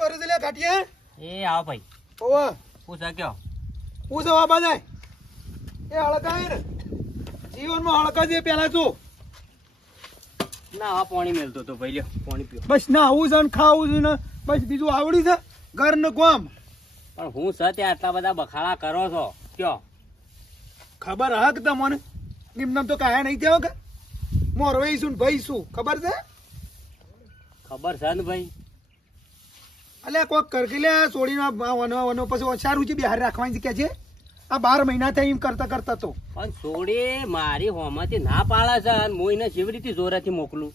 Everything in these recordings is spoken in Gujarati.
કરે છે લે કાટિયા? એ આવો ભાઈ. ઓવા પૂછ કયો? હું જવા બાજાય એ હળકા હે ને જીવનમાં હળકા જે પેલા તું ના આ પાણી મેલતો તો ભાઈ, લ્યો પાણી પીઓ. બસ ના આવું છે ને ખાવું છે ને બસ બીજું આવડી છે ઘર ને કોમ. પણ હું સત્ય આટલા બધા બખાડા કરો છો કયો? ખબર હક તમને નિમનમ તો કાયા નહીં થયો કે મોરવાઈ શું ભાઈ શું ખબર છે? ખબર છે ને ભાઈ. અલ્યા કોક કરકી લે છોડીને વનો પછી સારું છે બિહાર રાખવાની કે છે આ 12 મહિના થઈ એમ કરતા કરતા તો. પણ છોડી મારી હોમાંથી ના પાડે છે અને હું એને કેવી રીતે જોરેથી મોકલું?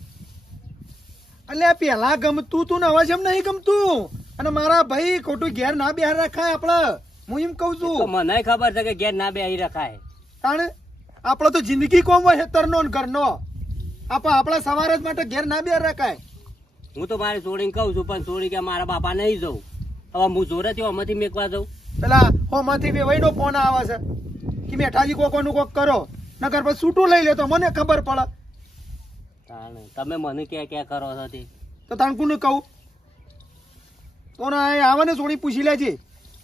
અલ્યા પેલા ગમતું તું ને અવાજ એમ નહીં ગમતું અને મારા ભાઈ ખોટું ઘેર ના બિહાર રખાય આપડે. હું એમ કઉ છું તો મને ખબર છે કે ઘેર ના બેહી રખાય. તાણે આપડે તો જિંદગી કોમ હોય હેતરનો ને ઘરનો. આપડા સવારે જ માટે ઘેર ના બિહાર રખાય. હું તો મારી છોડીને કહું છું પણ છોડી કે મારા બાપા નહીં જવું. હવે હું જોરેથી હોમાંથી મેકવા જઉં? પેલા હોમાંથી વેવાઈનો ફોન આવે છે કે મેઠાજી કોકોનું કોક કરો નકર પછી છૂટું લઈ લે તો મને ખબર પડે. તાણે તમે મને ક્યાં કરો છો તે? તો તાણકુને કહું તો ને આવે ને સોની પૂછી લેજે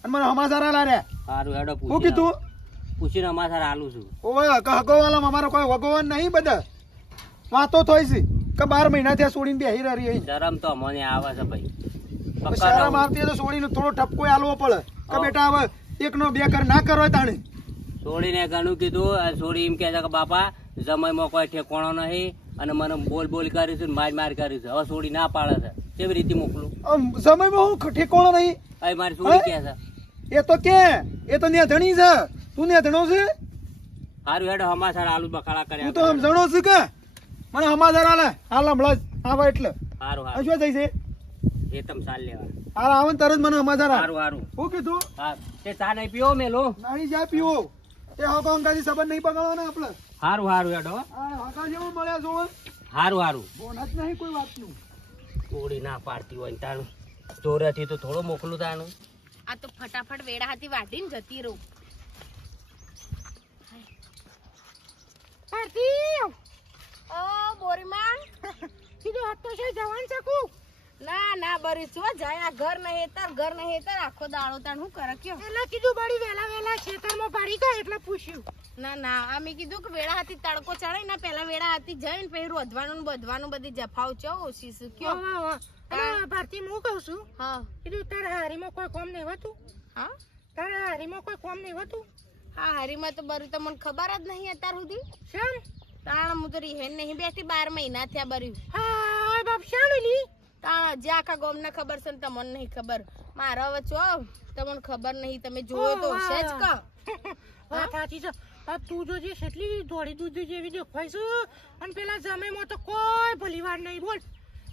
અને મને સમાચાર આલા રે. સારું હેડો શું કીધું? પૂછીને અમારે હાલું છું. ઓવે હગોવાલામાં અમારો કોઈ ભગવાન નહીં બધા વાતો થઈ છે કે 12 મહિના ત્યાં છોડીને બેહી રહી. શરમ તો મને આવે છે ભાઈ. શરમ આવતી તો છોડીને થોડો ઠપકો આલવો પડે કે બેટા હવે 1 નો 2 કર ના કરો તાણે. છોડીને ઘણું કીધું. છોડી એમ કહે છે કે બાપા જમાઈમાં કોઈ ઠેકોણો નહીં અને મને બોલ કરીશું માર કરીશું. હવે છોડી ના પાડે છે કેવી રીતે મોકલું? સમયમાં હું ઠેકોણો નહીં. હવે મારી છોડી કે છે એ તો કે એ તો ન્યા ધણી છે તું ન્યા ધણો છે. સારું હેડો હમાસાર આલુ બખાડા કર્યા. હું તો સમજણો છું કે મને સમાચાર આલે હાલ હમણાં જ આવે એટલે. સારું આ શું થઈ છે એ તમ ચાલ લેવા. હાલ આવે ને તરત મને સમાચાર આલે. સારું શું કીધું? તે ચા નહીં પીવો મેલો? નહીં જા પીવો એ હકાંગાથી સંબંધ નહીં બગાડવાનો ને આપણે. સારું હેડો. હકા જેવું મળ્યા જો સારું બોનસ નહીં કોઈ વાતનું. છોડી ના પાડતી હોય ને તારું જોરેથી તો થોડો મોકલું તાનું. આ તો ફટાફટ વેડા હાથી વાટીને જતી રહું. ઓ બોરીમાં કીધું હતો છે જવાન શકું. ના બરી શું જાય આ ઘર નહીં તાર આખો દાડો તાણ હું કરે કયો? એટલે કીધું બડી વેલા ખેતરમાં પાડી ગઈ એટલે પૂછ્યું. ના અમે કીધું કે વેડા હાથી તડકો ચડે ને પેલા વેડા હાથી જઈને પછી રોધવાનું ને બધવાનું બધી જફાવ ચો ઓછી શું કયો? ભારતી હું કહું છું હા કીધું તારા હારીમાં કોઈ કોમ નહીં હોતું? હા તારા હારીમાં કોઈ કોમ નહીં હોતું? હા હારીમાં તો બરું તમને ખબર જ નહીં અત્યાર સુધી. શેમ? તાણ હું તો રીહેન નહીં બેઠી 12 મહિના થયા બર્યું. હા બાપ શાળુલી તાણ જે આખા ગોમ ને ખબર છે ને તમને નહીં ખબર. મારો હવે છો તમને ખબર નહીં તમે જોયો તો હશે જ ક. વાત સાચી છે. તું જો જે કેટલી દોડી દૂધ જેવી દેખાય છે અને પેલા જમેમાં તો કોઈ ભલીવાર નહીં બોલ.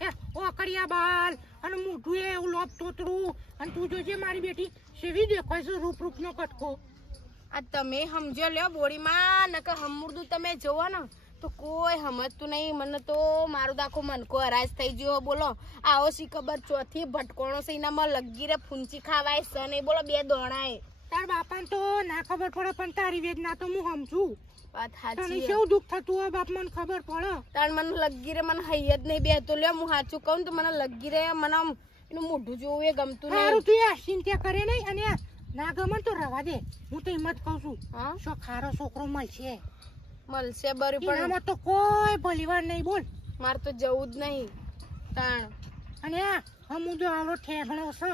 એ ઓકડિયા બાલ અને મોઢું એવું લોપ તોતરું અને તું જો જે મારી બેટી સેવી દેખાય છે રૂપ નો કટકો. આ તમે સમજો લ્યો બોડીમાં નકર હમુરદું તમે જોવો ને તો કોઈ સમજતું નહીં. મને તો મારું દાખો મનકો હરાજ થઈ ગયો. બોલો આવો શી ખબર ચોથી ભટકોણો છે એનામાં લગી રે ફૂંચી ખાવાય છે નહીં બોલો 2 દોણાએ. તાર બાપાને તો ના ખબર પડે પણ તારી વેદના તો હું સમજું. વાત સાચી. કેવું દુઃખ થતું હોય બાપ મને ખબર પડે. તાર મને લગી રે મને હૈય જ નહીં બેહતો લ્યો. હું સાચું કહું તો મને લગી રે મને એનું મોઢું જોવું એ ગમતું નહીં. સારું તું આ ચિંતા કરે નહીં અને ના ગમે તો રવા દે. હું તો હિંમત કહું છું હા સો ખારો છોકરો મળશે બરી પણ આમાં તો કોઈ ભલીવાર નહીં બોલ. મારે તો જવું જ નહીં તાણ. અને હું તો આવડો ઠેગણો છે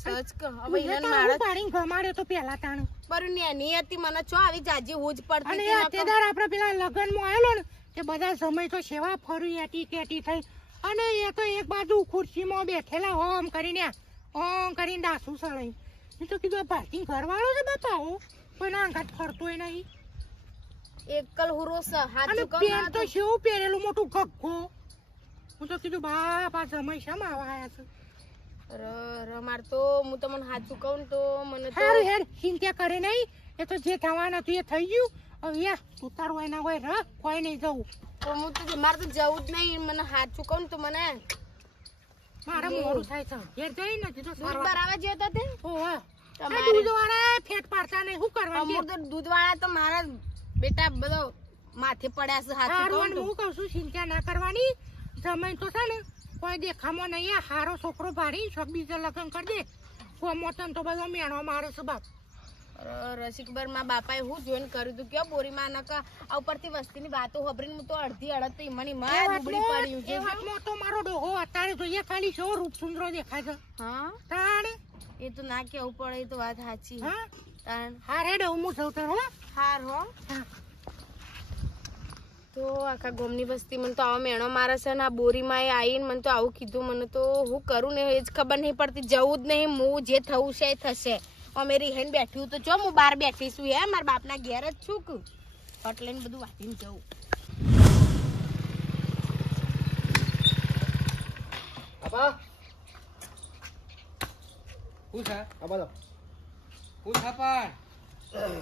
સચ ક હવે ઈન મારે પાડીને ગમાડ્યો તો પેલા તાણ બરું નેની હતી મને ચો આવી જાજી હોજ પડતી હતી. અને તેદાર આપણે પેલા લગનમાં આવેલો ને તે બધા સમય તો સેવા ફરી એટી કેટી થઈ અને એ તો એક બાજુ ખુરશીમાં બેઠેલા ઓમ કરીને દાસુ સળાઈ. એ તો કીધું પાર્કિંગ ઘરવાળો છે બતાવો કોઈ ના ઘાટ ફરતોય નહીં. એકલ હુરો સ હાચું કહું ના તો શું પહેરેલું મોટું ગગ્ગો. હું તો કીધું બાપ આ સમય શમ આયા છે. માર તો હું તમને સાચું કહું તો મને તો હારું હેડ ચિંતા કરે નહીં. એ તો જે થવાનું હતું એ થઈ ગયું. હવે તું તારું એના હોય ર કોઈ નહીં જવું તો હું તો મારે તો જવું જ નહીં. મને સાચું કહું તો મને મારા મોડું થાય છે ઘેર જઈ ને કીધું દૂધ બરાબર જતો તે ઓહો તમારે દૂધ વાળા ફેટ પાડતા નહીં શું કરવાનું? અમુક તો દૂધ વાળા તો મારા બેટા બધો માથે પડ્યા છે. સાચું કહું હું કહું છું ચિંતા ના કરવાની. સમય તો છે ને કોઈ દેખામાં નહીં આ હારો છોકરો ભારી છોક બીજો લગ્ન કરી દે કોમો તન તો બધો મેણો મારે છે બાપ રસિકબર માં બાપાએ હું જોઈન કર્યું તું કે બોરીમાં નકા આ ઉપરથી વસ્તીની વાતો ખબરીને હું તો અડધી અડધ તો ઈમની માં દુબળી પડ્યું છે વાતમાં તો મારો ડોહો અત્યારે જોઈએ ખાલી છો રૂપ સુંદરો દેખાય છે હા તાણ એ તો ના કેવું પડે એ તો વાત સાચી હા તાણ હાર હેડ હું સૌતર હો હાર હો તો આખા ગોમની વસ્તી મને તો આવો મેણો મારે છે ને આ બોરીમાં એ આવીને મને તો આવું કીધું મને તો હું કરું ને એ જ ખબર નહીં પડતી જવું જ નહીં હું જે થવું છે એ થશે અમે રીહેન બેઠ્યું તો જો હું બહાર બેઠી છું હે મારા બાપના ઘેર જ છું કે હટ લઈને બધું વાટીને જવું બાપા હું છે બાપા તો હું છે પણ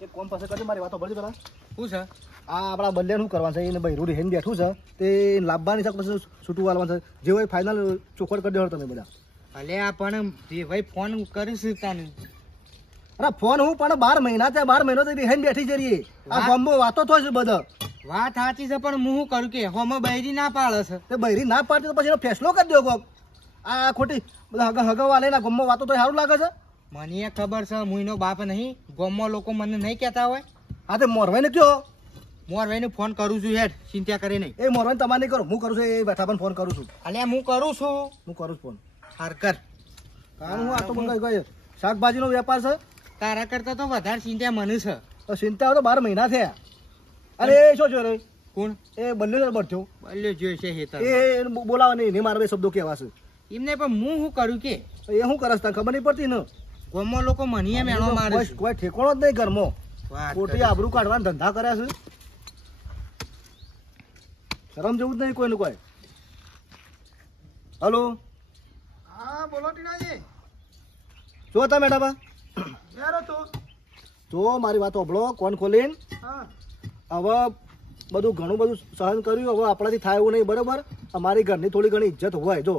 એક કોમ પાસે કરજો મારી વાતો ભરજો પેલા હું છે આ આપણા બંને શું કરવાનું છે એને બૈરું રીહેન બેઠું છે તે લાવવાની છે પછી છૂટું વાળવાનું છે જે હોય ફાઇનલ ચોખવટ કરી દેવો તમે બધા ભલે આ પણ જે ભાઈ ફોન કરીશ તને અરે ફોન હું પણ 12 મહિના થયા 12 મહિનો થી રીહેન બેઠી જરીએ આ ગામમાં વાતો થાય છે બધા વાત સાચી છે પણ હું શું કરું કે હોમાં બૈરી ના પાડે છે તે બૈરી ના પાડતી તો પછી એનો ફેસલો કરી દો કોક આ ખોટી બધા હગવા લે ના ગામમાં વાતો તો સારું લાગે છે મને એ ખબર છે હું એનો બાપ નહીં ગામમાં લોકો મને નહીં કહેતા હોય હા તે મોરવાઈને કયો મોરભાઈને ફોન કરું છું હેડ ચિંતા કરે નહીં એ મોરવાઈને તમારે નહીં કરો હું કરું છું એ બેઠા પણ ફોન કરું છું અલ્યા હું કરું છું હું કરું છું ફોન હાર કર કારણ હું આ તો કઈ શાકભાજીનો વેપાર છે તારા કરતા તો વધારે ચિંતા મને છે તો ચિંતા તો 12 મહિના થયા અરે એ શું છે રે કોણ એ બંને બળ્યો બલ્યો જોઈ છે હેતર એ બોલાવા નહીં મારા બે શબ્દો કહેવા છે એમને પણ હું શું કરું કે એ શું કરસ તને ખબર નહીં પડતી ને ગામમાં લોકો મને એમ એનો મારે છે. કોઈ ઠેકોણો જ નહીં ઘરમાં વાત ખોટી કરે. આબરૂ કાઢવાના ધંધા કર્યા છે શરમ જેવું જ નહીં કોઈને કોઈ હલો હા બોલો ટીનાજી જો તા મેડમ યાર તો જો મારી વાત સાંભળો કોણ ખોલીને હા હવે બધું ઘણું બધું સહન કર્યું હવે આપણાથી થાય એવું નહીં બરોબર અમારી ઘરની થોડી ઘણી ઇજ્જત હોય જો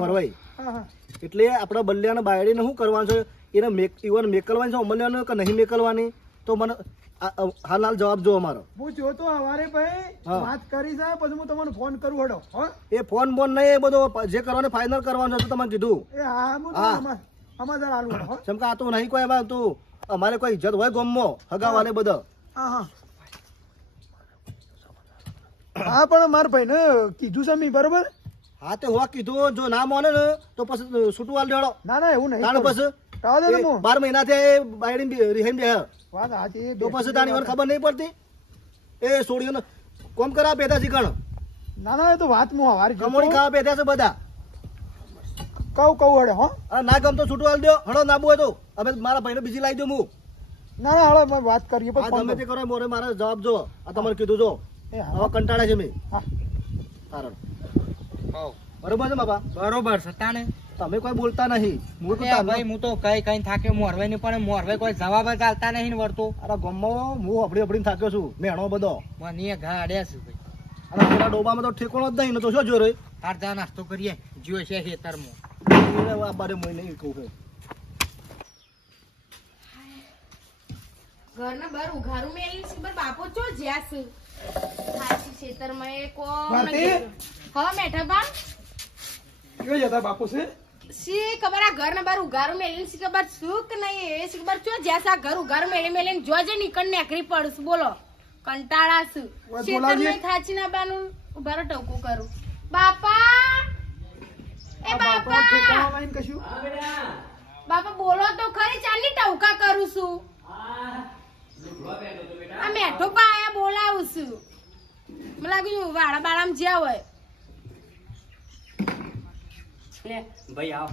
મરવાઈ હા હા એટલે આપણા બલ્યાને બાયડીને શું કરવાનું છે એને ઇવન મેકલવાની છે અમલ્યાને કે નહીં મેકલવાની તો મને હાલ જવાબ જો અમારો હું જોતો હવારે ભાઈ હા. વાત કરી છે પછી હું તમને ફોન કરું હડો હો એ ફોન બોન નહીં એ બધો જે કરવાનું ફાઇનલ કરવાનું છે તો તમને કીધું એ હા હું હા. તમને અમાર હાલ હડો હો જેમ કે આ તો નહીં કોઈ એમાં તું અમારે કોઈ ઇજ્જત હોય ગમમાં હગાવાને બધા હા હા હા પણ મારા ભાઈને કીધું છે મેં બરોબર હા તે હોવા કીધું જો ના માને ને તો પછી છૂટું હાલ દેડો ના ના એવું નહીં તાણ કરું. પછી રાહ દે ને હું. 12 મહિના થયા એ બાયડી રિહાઈ દે વાત સાચી, એ તો પછી બેઠી તાણી મને ખબર નહીં પડતી એ છોડીઓને કોમ કરા પેદા શીખણ ના ના એ તો વાત હું હવારે જોતો. કમોણી ખાવા પેદા છે બધા કહું હડે હો અને ના ગમ તો છૂટું હાલ દો હળો નાબુ હોય તો હવે મારા ભાઈને બીજી લાવી દઉં હું ના ના હળો અમે વાત કરીએ પછી આ ફોન ગમે તે કરું. કરો મોરે મારા જવાબ જો આ તમારે કીધું જો એ હા હવે કંટાળે છે મેં હા કારણ હોવ. બરોબર છે બાપા બરોબર છે તાને તમે કોઈ બોલતા નહીં હું તો એ ભાઈ હું તો કઈ થાક્યો મોરવાઈ ની પણ મોરવાઈ કોઈ જવાબ જ આલતા નહીં ને વળતો અરે ગમમાં હું અપડી અપડીને થાક્યો છું મેણો બધો મને એ ઘા અડ્યા છે ભાઈ અને પેલા ડોબામાં તો ઠેકોણો જ નહીં ને તો શું જોયો રે તાર જા નાસ્તો કરીએ જો છે ખેતરમાં આ બારે મોય નહીં કહું છે ઘરના બહાર ઉઘારું મેલી છે પણ બાપો ચો જ્યાસ હાચી ખેતરમાં એ કોણ ભારતી? હા મેઠા બા કેવો જતા બાપુ છે શી ખબર આ ઘરના બહાર ઉઘારું મેલી શી ખબર શું કે નહીં એ શી ખબર ચો જ્યાસ આ ઘર ઉઘારું મેલી મેલીને જો જે નીકળ નેકરી પડસ બોલો કંટાળા છું ઓય ખેતરમાં બોલાવજે. થાચી ના બાનું ઉભારો ટોકું કરું બાપા એ આ બાપા બાપા ઠેકાણામાં આવીને કશું બાપા બોલો તો ખરી ચાલની ટવકા કરું છું આ મેઠો પાયા બોલાવું છું મને લાગ્યું વાડા બાડામાં જ્યાં હોય લે ભાઈ આવ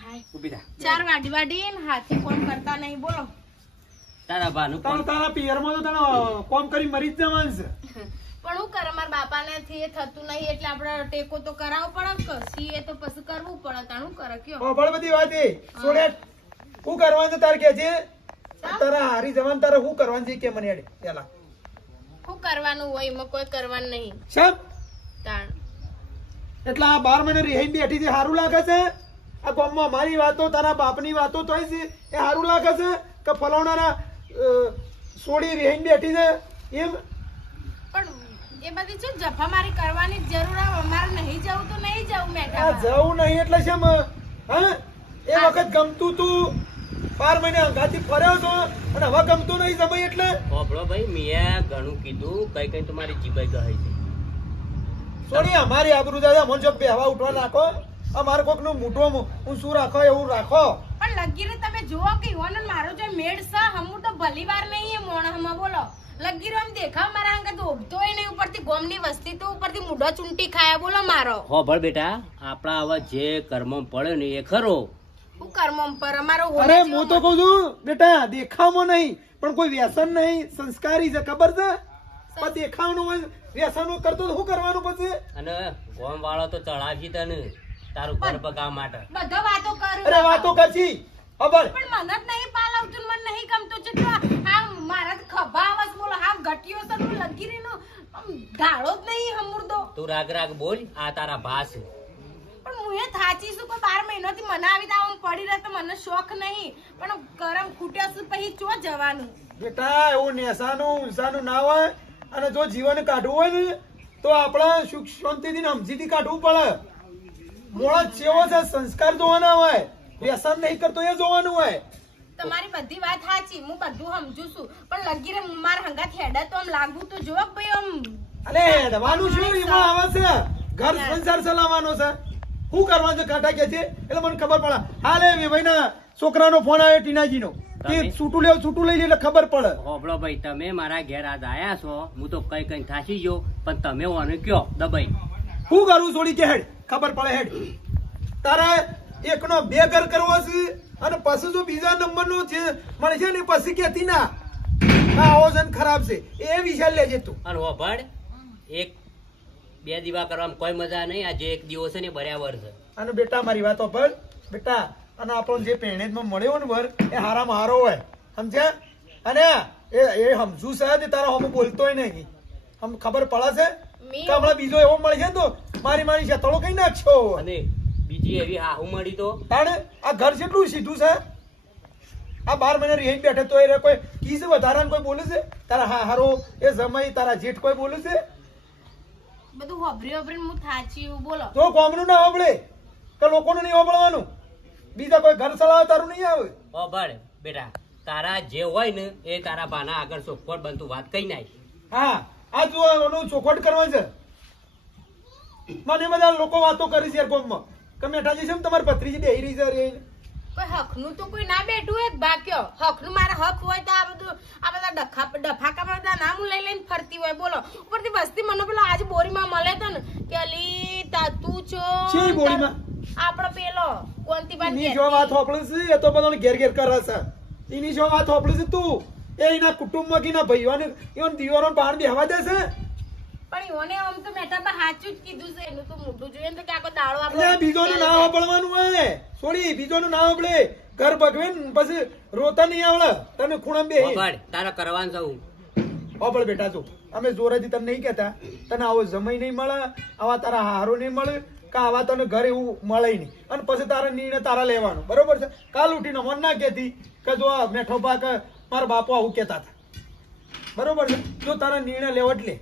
હાય ઊભી થા ચાર વાડી વાડી ને હાથે કોમ કરતા નહીં બોલો તારા ભાનું તારો કોણ તારા પિયરમાં તો તને કોમ કરી મરી જ જવાનું છે પણ હું કરે મારા બાપાને થી એ થતું નહીં એટલે આપણે ટેકો તો કરાવવો પડે કે સી એ તો પછી કરવું પડે તાણ હું કરે કયો બળ બધી વાત એ સોડે શું કરવાનું છે તારે કે છે તારા હારી જવાન તારે શું કરવાનું છે કે મને હેડે પેલા શું કરવાનું હોય એમાં કોઈ કરવાનું નહીં સબ તાણ એટલે આ 12 મહિને રિહાઈ બેઠી છે સારું લાગે છે આ ગામમાં અમારી વાતો તારા બાપની વાતો થાય છે એ સારું લાગે છે કે ફલાણાના સોડી રિહાઈ બેઠી છે એમ પણ એ બધી શું જફામારી કરવાની જ જરૂર આવે. અમારે નહીં જવું તો નહીં જવું આ મેઠામાં. જવું નહીં એટલે શેમ હા એ વખત ગમતું તું 12 મહિને અંગાથી ફર્યો છો અને હવે ગમતું નહીં જમાઈ એટલે હોભળો ભાઈ મેં ઘણું કીધું કઈ કઈ તમારી જીભાઈ ગઈ છે સોરી અમારી આબરૂ દાદા મને જો બેહવા ઉઠવા નાખો અમારે કોક નું મોઢું ઊંચું રાખો એવું રાખો. પણ લગીરે તમે જુઓ કે ઈવોને મારો જો મેડ છે હમું તો ભલી વાર નહીં એ મોણમાં બોલો લગીરો એમ દેખાવ મારા અંગત ઉભતોય નહીં ઉપરથી ગોમની વસ્તી તો ઉપરથી મૂઢો ચૂંટી ખાયા બોલો મારો. હોભળ બેટા આપણા હવે જે કર્મ પડ્યો ને એ ખરો. હું કર્મમ પર અમારો અરે હું તો કઉ છું બેટા દેખાવમાં નહીં પણ કોઈ વ્યસન નહીં સંસ્કારી છે ખબર છે પણ દેખાવનું હોય વ્યસનો કરતો તો શું કરવાનું પછી અને ગોમ વાળો તો ચડાવશી તને તારું ઘર પગાવ માટે. બધો વાતો કરું અરે વાતો કરશી ખબર પણ મને જ નહીં પાલાવતું મને નહીં ગમતું છે તો આ મારા તો ખભા આવાજ બોલો આ ઘટિયો છે હું લગીરીનો આમ ધાળો જ નહીં હમુરદો. તું રાગ રાગ બોલ આ તારા ભાસ. પણ હું એ થાચી છું કોઈ 12 મહિનાથી મને આવી તો આમ પડી રહે તો મને શોખ નહીં પણ કરમ ખૂટ્યો છે પછી ચો જવાનું. બેટા એવું નેસાનું ઊંસાનું ના હોય અને જો જીવન કાઢવું હોય ને તો આપણા સુખ શાંતિથી ને સમજીથી કાઢવું પડે. મોળા ચેવો છે સંસ્કાર જોવાના હોય વ્યસન નહીં કરતો એ જોવાનું હોય. તમારી બધી વાત સાચી હું બધું સમજુ છું પણ લગીરે માર હંગાત હેડા તો આમ લાગવું તો જો ભાઈ આમ અલે હેડવાનું શું એમાં આવે છે ઘર સંસાર ચલાવવાનો છે શું કરવાનું છે કાંટા કે છે એટલે મને ખબર પડે. હાલે ભાઈના છોકરાનો ફોન આવ્યો ટીનાજીનો કે છૂટું લઈ લે એટલે ખબર પડે. હોભળો ભાઈ તમે મારા ઘેર આજ આયા છો હું તો કઈ કઈ થાચી ગયો પણ તમે ઓને કયો દબાઈ શું કરું છોડી કે હેડ ખબર પડે હેડ. તારે એકનો 2 ઘર કરવો છે અને પછી જો બીજા નંબરનો છે મળે છે ને પછી કેતી ના આવો જન ખરાબ છે એ વિચાર લેજે તું. અને હોભળ 1-2 દીવા કરવામાં કોઈ મજા નહીં. આ જે એક દિવસ છે ને બરાબર છે. અને બેટા મારી વાતો પર બેટા અને આપણો જે પેણેજમાં મળ્યો ને વર એ હારામાં હારો હોય સમજ્યા. અને એ સમજુ છે તારા હમ બોલતોય નહીં હમ ખબર પડે છે કે હમણાં બીજો એવો મળે છે ને તો મારી શેતળો કઈ નાખશો. અને બીજી એવી હાહુ મળી તો તાણે આ ઘર કેટલું સીધું છે આ 12 મહિના રહી બેઠે તો એ કોઈ કીસ વધારાનું કોઈ બોલે છે તારા હારો એ જમાઈ તારા જેઠ કોઈ બોલે છે બધું હોભરી હોભરીને હું થાચી હું બોલો. તો ગામનું ના હોબળે કે લોકોનું નહીં હોબળવાનું બીજા કોઈ ઘર ચલાવે તારું નહીં આવે. હોભળ બેટા તારા જે હોય ને એ તારા બાના આગળ ચોખવટ બનતું વાત કઈ નાખ. હા આ જો એનું ચોખવટ કરવા છે. મને બધા લોકો વાતો કરી છે ગામમાં કે મેઠાજી છે તમારી ભત્રીજી બેહી રહી છે રે. કોઈ હકનું તો કોઈ ના બેઠું હોય બાક્યો હકનું મારા હક હોય તો આ બધું આ બધા ડફાકા બધા નામ લઈને ફરતી હોય બોલો. ઉપરથી બસતી મને પેલો આજે બોરીમાં મળે તો ને કે અલી તું છો શી બોરીમાં? આપણો પેલો કોંતીબાન એની જો વાત હોપળે છે એ તો બધાને ઘેર ઘેર કરે છે. એની જો વાત હોપળે છે તું એ એના કુટુંબમાં કે ના ભાઈઓને એનો દીવારો બહાર બેહવા દે છે. પણ ઈઓને આમ તો મેઠામાં સાચું જ કીધું છે એનું તો મોઢું જોઈએ ને તો કે આખો દાડો એટલે બીજોનું ના હોપળવાનું હોય છોડી બીજોનું ના હોપળે ઘર ભગવે ને પછી રોતા નહીં આવડે તને ખૂણામાં બેહી હોભળ તારા કરવાનું જવું. હોપળ બેટા તું અમે જોરેથી તને નહીં કહેતા તને આવો જમાઈ નહીં મળે આવા તારા હારો નહીં મળે કે આવા તને ઘર એવું મળે નહીં અને પછી તારા નિર્ણય તારા લેવાનો બરોબર છે. કાલ ઉઠીને મન ના કહેતી કે જો આ મેઠો બા કે મારા બાપુ આવું કહેતા હતા બરોબર છે. જો તારા નિર્ણય લેવો એટલે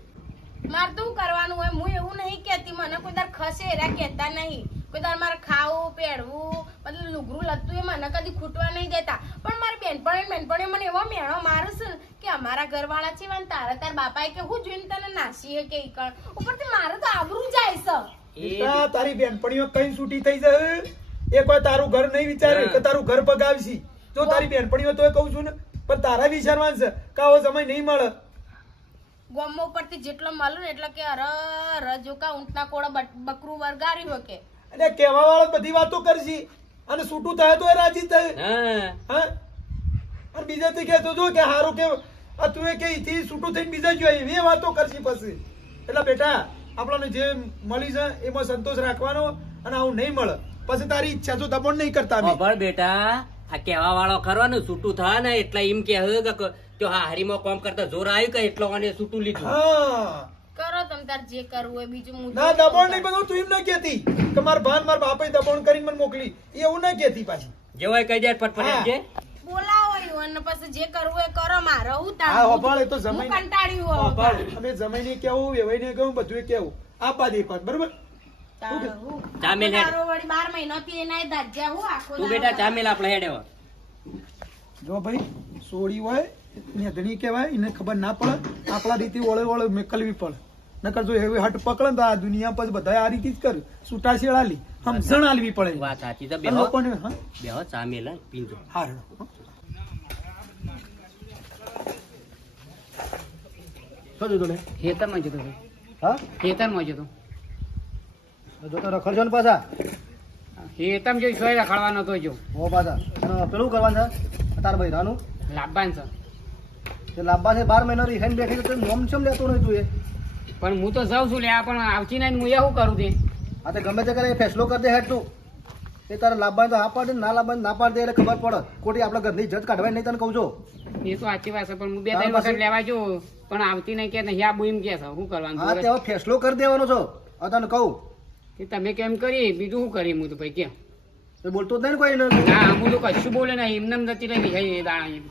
મારે તો શું કરવાનું હોય હું એવું નહીં કહેતી મને કોઈ દર ખસે એરા કહેતા નહીં કોઈ દર મારે ખાવું પહેરવું મતલબ લુગરું લગતું એ મને કદી ખૂટવા નહીં દેતા પણ મારી બેનપણી મને એવો મેણો મારું છે કે અમારા ઘરવાળા છે ને તાર બાપાએ કે હું જોઈને તને નાસી કે ઈકણ ઉપરથી મારે તો આબરૂ જાય છે. બેટા તારી બેનપણીઓ કઈ છૂટી થઈ જાય એ કોઈ તારું ઘર નહીં વિચારે કે તારું ઘર પગાવશી. જો તારી બેનપણીઓ તો કહું છું ને પણ તારા વિચારવાનું છે કે આવો સમય નહીં મળે. ગોમો ઉપરથી જેટલો મળું ને એટલે કે અર જોકા ઊંટના કોળા બકરું વરગારી હોય કે અને કહેવા વાળો બધી વાતો કરશી અને છૂટું થાય તો એ રાજી થાય. હા હા અને બીજાથી કહેતો જો કે હારું કે આ તું એ કે ઈથી છૂટું થઈને બીજા જોઈએ એવી વાતો કરશી પછી. એટલે બેટા આપણને જે મળી છે એમાં સંતોષ રાખવાનો અને આવું નહીં મળે પછી તારી ઈચ્છા તો દબાણ નહીં કરતા અમે. હોભળ બેટા આ કહેવા વાળો ખરો ને છૂટું થાય ને એટલે એમ કે તો હા હરીમાં કામ કરતા જોર આવ્યું કે એટલો અને છૂટું લીધું. હા કરો તમ તાર જે કરવું હોય બીજું હું ના દબાણ નહીં બધું તું એમ ના કહેતી કે મારા ભાન મારા બાપે દબાણ કરીને મને મોકલી એવું ના કહેતી પાછી. જેવાય કહી દે ફટફટ જે બોલાવો અને પછી જે કરવું એ કરો મારે હું તાણ. હા, હોભળ, એ તો હું જમાઈ કંટાળી હોઉં. હોભળ, અમે જમાઈને કેવું વેવાઈને કેવું બધું કેવું આપા દે પાછ, બરોબર તાણ હું. ચા મેલ હેડ. તારો વળી 12 મહિનાથી એનાય દાજ્યા હું આખો તું દાડો બેટા ચા મેલ આપણે હેડે હવે. જો ભાઈ સોડી હોય નેધણી કહેવાય એને ખબર ના પડે આપણા રીતે ઓળે ઓળે મેકલવી પડે નકર જો એવી હટ પકડે ને તો આ દુનિયા પછી બધા આ રીતે જ કરે છૂટા છેડાલી સમજણ આલવી પડે વાત સાચી તો અને બેહો લોકોને હા બેહો ચા મેલ હે, પીજો. હા શું જોતો લે ખેતરમાં જતો હતો. હા ખેતરમાં જતો. જોતો રખડજો ને પાછા ખેતરમાં જોઈ સોય રખડવાનો તો જો હો પાછા અને પેલું કરવાનું છે તાર ભાઈ રાનું લાભવાન છે. તે લાંબા છે 12 મહિના રિહાઈને બેઠી તો નોમ ચમ લેતો નહીં તું એ પણ હું તો જાઉં છું લે પણ આવતી નહીં હું એ શું કરું તે આ તે ગમે તે કરે એ ફેસલો કરી દે હેડ તું એ તારે લાભવા તો હા પાડે ના લાભવા ના પાડે એટલે ખબર પડે ખોટી આપણા ઘરની ઇજ્જત કાઢવાય નહીં તને કહું છું એ તો સાચી વાત છે પણ હું બે તારા ત્રણ વખત પાસે- લેવા જો પણ આવતી નહીં કે નહીં આ બોઈમ કે છે શું કરવાનું હા તે હવે ફેસલો કરી દેવાનો છો હવે તને કહું તે તમે કેમ કરી બીજું શું કરી હું તો ભાઈ કે એ બોલતો જ નહીં ને કોઈ એને. ના હું તો કશું બોલે નહીં એમને એમ જતી રહી એ દાણા એમ.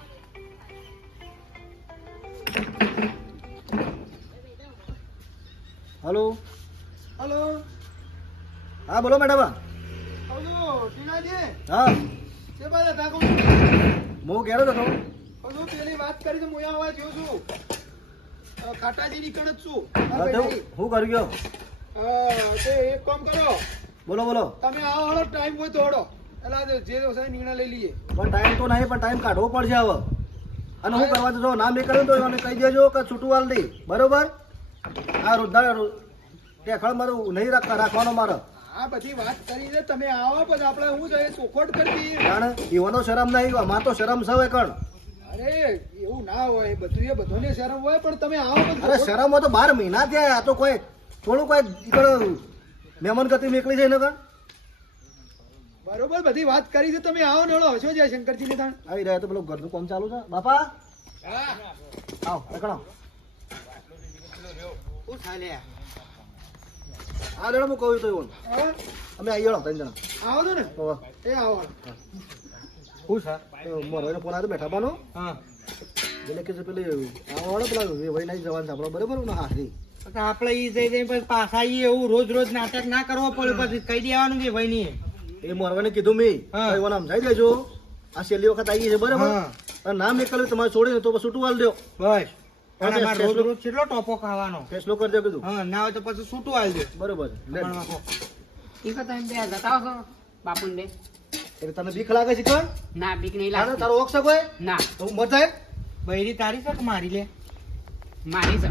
હલો હલો હા બોલો મેડમ હલો ટીનાજી હા કે બાજુ કાકો હું ઘેરો હતો હજુ પેલી વાત કરી તો હું આવા જ્યો છું કાટાજી ની કણ જ છું હું કરી ગયો તે એક કામ કરો બોલો બોલો તમે આવો હળો ટાઈમ હોય તો હળો એટલે જે હશે નિર્ણય લઈ લઈએ પણ ટાઈમ તો નહીં પણ ટાઈમ કાઢવો પડશે હવે અને હું કરવા જો નામ એ કર્યું તો એને કહી દેજો કે છૂટું વાલ દે બરોબર આ રોજના ટેખળ મારું નહીં રાખવાનો મારો આ બધી વાત કરી છે તમે આવો પછી આપણે હું છે ચોખવટ કરી દઈએ કારણ એવાનો શરમ નહીં અમાર તો શરમ સૌ એકણ અરે એવું ના હોય બધું એ બધાને શરમ હોય પણ તમે આવો અરે શરમ હોય તો 12 મહિના થયા આ તો કોઈ થોડું કોઈ મહેમાન ગતિ નીકળી છે ને બરોબર બધી વાત કરી છે તમે આવો ને હળો હશો જય શંકરજી ને તાણ આવી રહ્યા તો પેલું ઘરનું કામ ચાલુ છે બાપા આવો રખડો શું થાય હા હું કહું તો એવું અમે આવી ગયો ત્રણ જણા આવો છો ને એ આવો શું છે મોરવાઈનો ફોન આવ્યો બેઠા બાનો હા એટલે કે પેલી આવો પેલા ભાઈ નહીં જવાનું છે આપણે બરોબર ને હા આપણે ઈ જઈ જઈને પછી પાછા ઈ એવું રોજ રોજ નાટક ના કરવો પડે પછી કહી દેવાનું કે ભાઈ ની એ મોરવાને કીધું મેં એવાનું સમજાઈ દેજો આ છેલ્લી વખત આવી છે બરાબર અને નામ નીકળ્યું તમારે છોડીને તો પછી છૂટું હાલ દો બસ રોજ રોજ કેટલો ટોપો ખાવાનો ફેસલો કરી દો કીધું હા ના હોય તો પછી છૂટું હાલ દે બરોબર લે ઈ તો તમે બે જતા હો બાપુન દે એટલે તને બીક લાગે છે કોણ ના બીક નહીં તારો લાગે તારો ઓક્ષ હોય ના તો હું મત થાય બૈરી તારી છે કે મારી લે મારી છે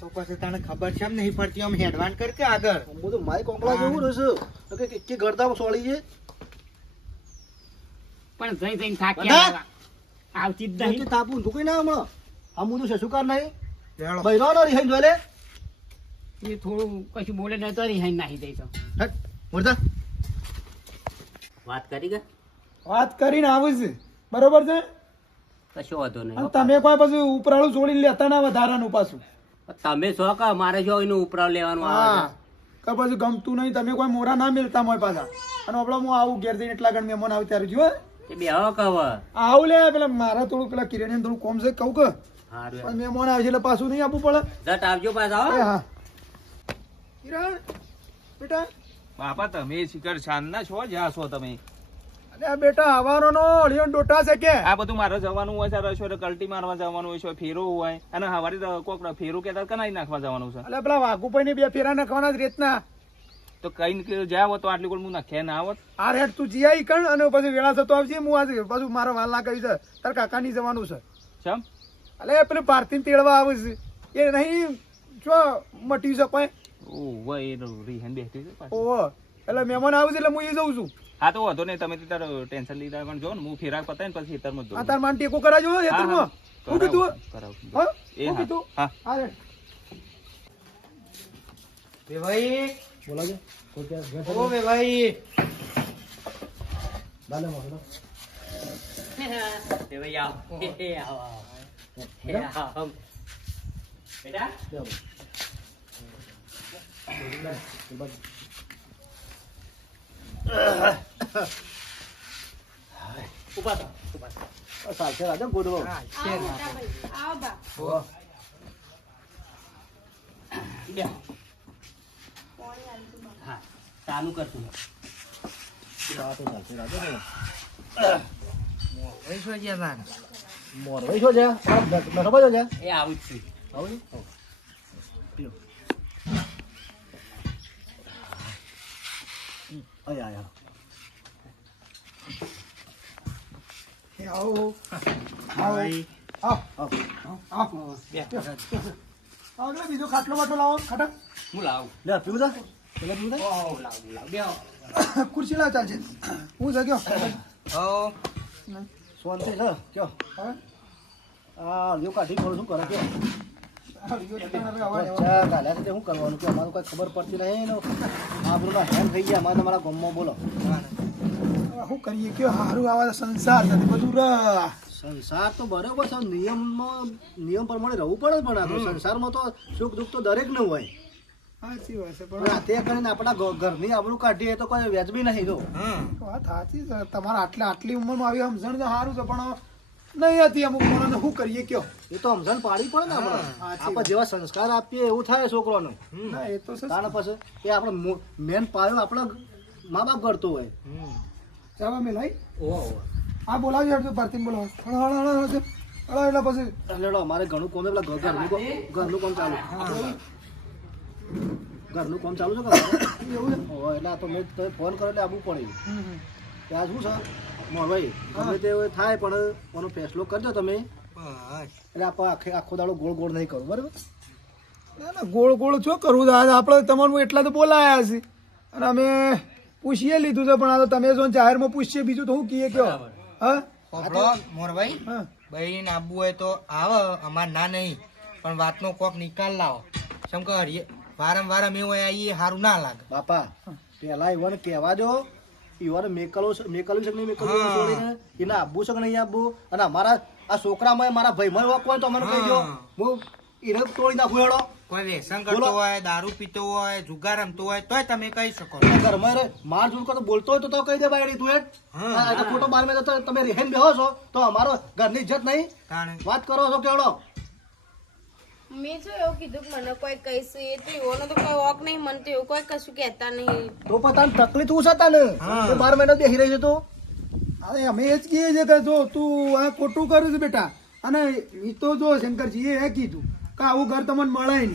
તો પછી તને ખબર છે એમ નહીં પડતી આમ હેડવાન કર કે આગળ હું તો મારી કોંકળા જેવું રહેશે તો કે કે ગળતા સોળી છે પણ જઈ જઈને થાકી બધા? આવતી જ નહીં નહીં તાપું ધુકી ના હમણાં આ હું તો શશુકાર નહીં લેડો. બૈરો નો રિહાઈ જોલે એ થોડું કશું બોલે નહીં તો રિહાઈ નાખી દઈશ હટ મોરતા વાત કરી કે વાત કરીને આવું છે બરોબર છે કશો વાંધો નહીં અને તમે કોઈ પછી ઉપરાળું છોડીને લેતા ના વધારાનું પાછું તમે શો કા મારે જો એનું ઉપરાવ લેવાનું આવે હા કે પછી ગમતું નહીં તમે કોઈ મોરા ના મિલતા હોય પાછા અને આપણે હું આવું ઘેર જઈને એટલા ગણ મહેમાન આવે ત્યારે જો છે. એ બેહો કહો આવું લે પેલા મારા થોડું પેલા કિરણ થોડું કોમ છે કહું કે હારું પણ મહેમાન આવે છે એટલે પાછું નહીં આપવું પડે જટ આવજો પાછા હો. એ હા કિરણ બેટા બાપા તમે શિખર શાન ના છો જ્યાં છો તમે અરે બેટા આવાનો નો અળિયો ને ડોટા છે કે આ બધું મારે જવાનું હોય છે રસોઈ કલ્ટી મારવા જવાનું હોય છે ફેરો હોય અને હવારે કોક ફેરો કેતા કનાઈ નાખવા જવાનું છે એટલે પેલા વાઘુભાઈ ને બે ફેરા નાખવાના જ રીતના તો કઈ જ્યાં હોત તો આટલી કોઈ હું નાખ્યા ના આવત આ રેટ તું જી આવી કણ અને પછી વેળા થતો આવજે હું આજે પાછું મારા વાલા કહ્યું છે તાર કાકા ની જવાનું છે ચમ એટલે પેલું ભારતી તેડવા આવે છે એ નહીં જો મટી શકે ઓહ એ રીહન બેઠી છે પાછી. ઓહો એટલે મહેમાન આવે છે એટલે હું એ જઉં છું હા તો વાંધો નહીં તમે તાર ટેન્શન લીધા પણ જો ને હું ફેરા પતાય ને પછી ખેતરમાં જ આ જઉં. તાર માન ટેકો કરાજો હા, હેતરમાં હા, શું કીધું કરાવું. હા એ શું હા. કીધું હા. હા રે બે ભાઈ બોલાજો ઓ બે ભાઈ બાલે મોકલો એ ભાઈ આવો. એ આવો. એ આવો. બેટા ઉભા થા, ઉભા થા. ચાલશે રાજા ગોડવો. આવો મોટા ભાઈ આવો બા બે. હા ચાલુ કરશું આ તો ચાલશે રાજા. પૈસો જ્યાં લાગે. મોરવાઈ છો છે ખબર છે એ આવું જ છું આવું આયા આવો ભાઈ આવો બીજો ખાટલો બાટલો લાવો ખાટા હું લાવું લે પીવું તા પેલા પીવું તા ખુરશી લાવ ચાલશે હું જગ્યો શાંતિ લે કયો આ લ્યો કાઢી ખોલ શું કરે કયો અચ્છા ગાલ્યા છે તે શું કરવાનું કે અમારું કઈ ખબર પડતી નહીં ને આપણું હેમ થઈ ગયા અમારે તમારા ગામમાં બોલો શું કરીએ કયો સારું આવા સંસાર નથી બધું સંસાર તો બરાબર છે નિયમ પ્રમાણે રહેવું પડે પણ આ તો સંસારમાં તો સુખ દુઃખ તો દરેક ને હોય સાચી વાત છે પણ આ તે કરીને આપણા ઘરની આબરૂ કાઢીએ તો કોઈ વ્યાજબી નહીં તો વાત સાચી છે તમારા આટલી ઉંમરમાં આવી સમજણ તો સારું છે પણ નહીં હતી અમુક માણસને શું કરીએ કયો એ તો સમજણ પાડી પડે ને આપણે આપણે જેવા સંસ્કાર આપીએ એવું થાય છોકરોને ના એ તો છે કારણ પછી એ આપણે મેન પાયો આપણા મા બાપ કરતો હોય ચાલો મેં લઈ ઓહો આ બોલાવી હેડજો ભારતીને બોલાવો હળો એટલે પછી લેડો અમારે ઘણું કોમ પેલા ઘરનું કામ ચાલુ ઘરનું કામ ચાલુ છે એવું છે હોય એટલે આ તો મેં તમે ફોન કર્યો એટલે આવવું પડે ત્યાં શું છે મોરભાઈ ગમે તે થાય પણ એનો ફેસલો કરજો તમે એટલે આપણે આખો દાડો ગોળ ગોળ નહીં કરવું બરાબર ના ના ગોળ ગોળ શું કરવું છે આપણે તમારું એટલા તો બોલાયા છે અને અમે પૂછીએ લીધું છે પણ આ તો તમે જો જાહેરમાં પૂછીએ બીજું તો શું કહીએ કયો હા મોરભાઈ હા બહેરીને આવવું હોય તો આવો અમાર ના નહીં પણ વાતનો કોક નિકાલ લાવો કેમ કે વારંવાર અમે હોય આવીએ સારું ના લાગે બાપા પેલા ઈવન કહેવા દો ઈવન મેકલું છે કે નહીં મેકલું છોડીને એને આપવું છે કે નહીં આપવું અને અમારા આ છોકરામાં મારા ભાઈમાં વાંક હોય તો અમને કહી દો હું એને તોડી નાખું હેડો કોઈ વ્યસન કરતો હોય દારૂ પીતો હોય જુગાર રમતો હોય તોય તમે કહી શકો ઘરમાં માર ઝૂડ કરતો બોલતો હોય તો કહી દે બાયડી તું હેડ આ ફોટો બાર મેં તો તમે રહેન બેહો છો તો અમારો ઘરની ઇજ્જત નહીં કારણ વાત કરો છો કેવડો મેં જો એવું કીધું કે મને કોઈ કહીશું એ તો એઓનો તો કોઈ વોક નહીં મને તો એવું કોઈ કશું કહેતા નહીં તો પોતાની તકલીફ શું છે તને તો 12 મહિના બેહી રહી છે તું અરે અમે એ જ કહીએ છીએ કે જો તું આ ખોટું કર્યું છે બેટા અને એ તો જો શંકરજી એ કીધું કે આવું ઘર તમને મળે નહીં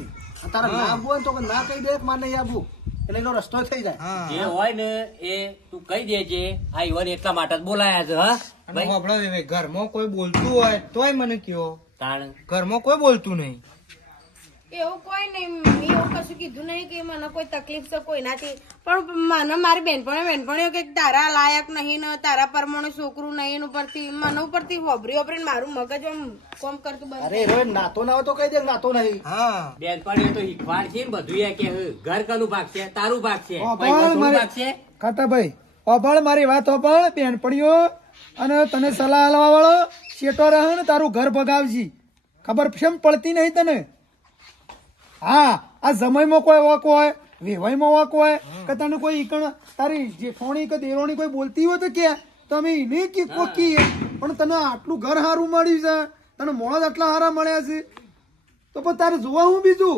તારે ના આપવું હોય તો ના કહી દે માર નહીં આપવું એટલે એનો રસ્તો થઈ જાય જે હોય ને એ તું કહી દેજે આ ઈવન એટલા માટે જ બોલાયા છે હા અને હોભળો હવે ઘરમાં કોઈ બોલતું હોય તોય મને કયો તાણ ઘરમાં કોઈ બોલતું નહીં એવું કોઈ નહીં મેં એવું કશું કીધું નહીં કે મને કોઈ તકલીફ છે કોઈનાથી પણ મને મારી બેનપણીઓ કે તારા લાયક નહીં ને તારા પરમાણુ છોકરું નહીં ઉપરથી મને ઉપરથી હોભરી મારું મગજ આમ કોમ કરતું બંધ અરે રોજ નાતો ના હોય તો કહી દે નાતો નહીં હા બેનપણીઓ તો શીખવાડ છે ને બધું એ કે ઘર કનું ભાગ છે તારું ભાગ છે ઓ, કોઈ વસ્તુનું મારે- ભાગ છે ખાટાભાઈ અભળ મારી વાત અભળ બેનપણીઓ અને તને સલાહ આલવા વાળો શેટો રહે ને તારું ઘર ભગાવજી ખબર કેમ પડતી નહીં તને હા આ સમયમાં કોઈ વોક હોય વેવાઈમાં વોક હોય કે તને કોઈ ઈકણ તારી જેઠોણી કે દેરોણી કોઈ બોલતી હોય તો કે તમે એને કે કોકી પણ તને આટલું ઘર સારું મળ્યું છે તને મોડા જ આટલા સારા મળ્યા છે તો પછી તારે જોવા હું બીજું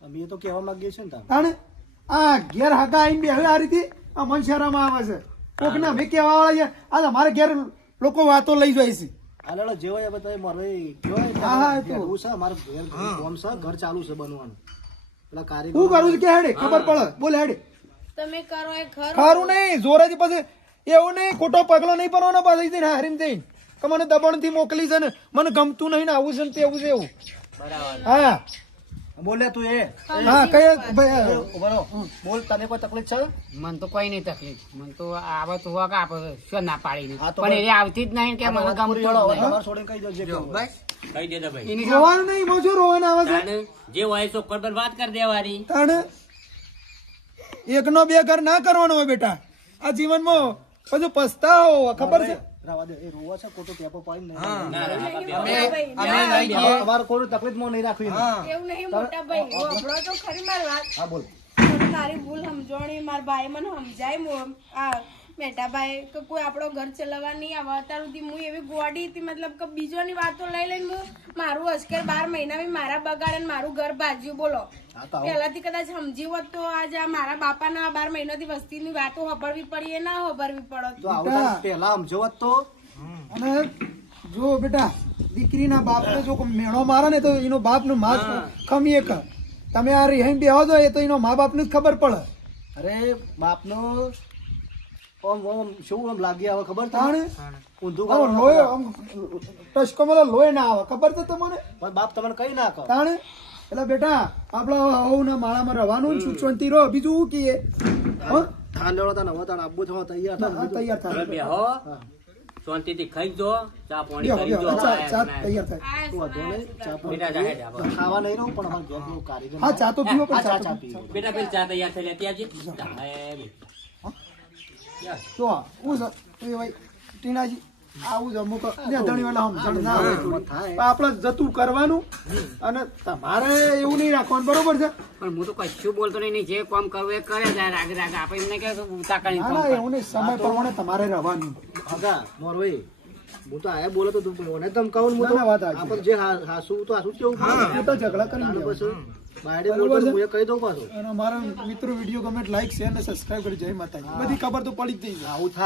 અમે એ તો કહેવા માંગીએ છીએ ને તારે તાણે આ ઘેર હાકા આવીને બેહે આ રીતે આ મન શહેરામાં આવે છે કોકને અમે કહેવા વાળા છે આ અમારે ઘેર લોકો વાતો લઈ જાય છે આ લેડો જે હોય બધા મારે કહેવાય હા, હા, એ તો. એવું છે અમારે કોમ છે ઘર ચાલુ છે બનવાનું પેલા કારીગર હું કરું છું કે હેડે ખબર પડે બોલ હેડે તમે કરો એ ખરું ખરું નહીં જોરેથી પછી એવું નહીં ખોટો પગલો નહીં પડવાનો પાછી જઈને હારીને જઈને કે મને દબાણથી મોકલી છે ને મને ગમતું નહીં ને આવું છે ને તેવું છે એવું હા બોલે તું એ હા કઈ ભાઈ બરો બોલ તને કોઈ તકલીફ છે મને તો કોઈ નહીં તકલીફ મને તો આવે તો હોક આપે શું ના પાડી હા તો પણ એ આવતી જ નહીં કે મને ગમતું જ નહીં. તમારે છોડીને કહી દો જે કહેવું હોય. કહી દેજો ભાઈ એની રોવાનું નહીં મોજો રોવાના આવે છે તાણ જે હોય ચોક્કસ પર વાત કરી દેવાની તાણે એકનો બે ઘર ના કરવાનો હોય બેટા આ જીવનમાં બધું પસ્તાવો ખબર છે રાવા દે એ રોવા છે ખોટો ટેપો પાડીને ના રે બાપા, અમે લઈ જઈએ અમારે કોઈ તકલીફમાં નહીં રાખવી એને. એવું નહીં મોટા ભાઈ હોભળો તો ખરી મારી વાત હા બોલ મને મારી ભૂલ સમજણી મારા ભાઈ મને સમજાય આ મેટાભાઈ કે કોઈ આપણો ઘર ચલાવવા નહીં આવે અત્યાર સુધી હું એવી ગોડી હતી મતલબ કે બીજોની વાતો લઈ લઈને હું મારું અસ્કર 12 મહિના મારા બગાડે ને મારું ઘર બાજ્યું બોલો હા તો આવું. પહેલાથી કદાચ સમજી હોત તો આજે આ મારા બાપાના 12 મહિનાથી વસ્તીની વાતો સાંભળવી પડી એ ના સાંભળવી પડત તો આવું તારે પહેલા સમજવત તો અને જો બેટા દીકરીના બાપને જો કોઈ મેણો મારે ને તો એનો બાપનું માસ ખમીએ કર તમે આ રિહાઈ બેહો છો એ તો એનો મા બાપને જ ખબર પડે અરે બાપનો ઓમ શું આમ લાગી આવે ખબર તાણે ઊંધું આવો કામ લોહી આમ ટસકો મળે લોહી ના આવે ખબર છે તમને પણ બાપ તમને કઈ ના કહો તાણે એટલે બેટા આપણા હવના માળામાં રહેવાનું સુચવંતી રહો બીજું શું કીએ હો? ઠાંડો તાને હવે તાને આબુ થવા તૈયાર હા, થાય તૈયાર હવે થાય બેહો શાંતિથી ખાઈ જો ચા પાણી બેહો, કરી બેહો. જો ચા ચા તૈયાર થાય તો વાંધો નહીં. ચા પાણી બેટા જાહે જા બસ. ખાવા નહીં રહું પણ અમારે ઘેર જેવું કારીગર હા ચા તો પીવો હા, પણ ચા ચા ચા તો પીવો બેટા પેલી ચા તૈયાર થઈ લેતી આવજે જાહે. જો હું એ ભાઈ ટીનાજી આવું જ અમુક ધણી વાળા સમજણ ના હોય થોડી. થાય. પણ આપણે જતું કરવાનું અને તમારે એવું નહીં રાખવાનું બરોબર છે પણ હું તો કશું બોલતો નહીં જે કામ કરવું એ કરે જાય રાગે રાગે આપણે એમને કે ઉતાકાળી ના કામ ના કરે. એવું નહીં સમય પ્રમાણે તમારે રહેવાનું હગા મોર ભાઈ હું તો આયા બોલો તો તું મને ધમકાવું હું ના, ના, વાત તો સાચી. આપણે જે હાસુ તો હાસુ જ કેવું પડે. હું તો ઝઘડા કરી તારે દેવાનું. પછી બાયડે બરોબર બોલતો છે? હું એ કહી દઉં પાછું અને અમારા મિત્રો વિડીયો ગમે લાઈક શેર અને સબસ્ક્રાઇબ કરી જય માતાજી બધી ખબર તો પડી જ જઈ જાય આવું થાય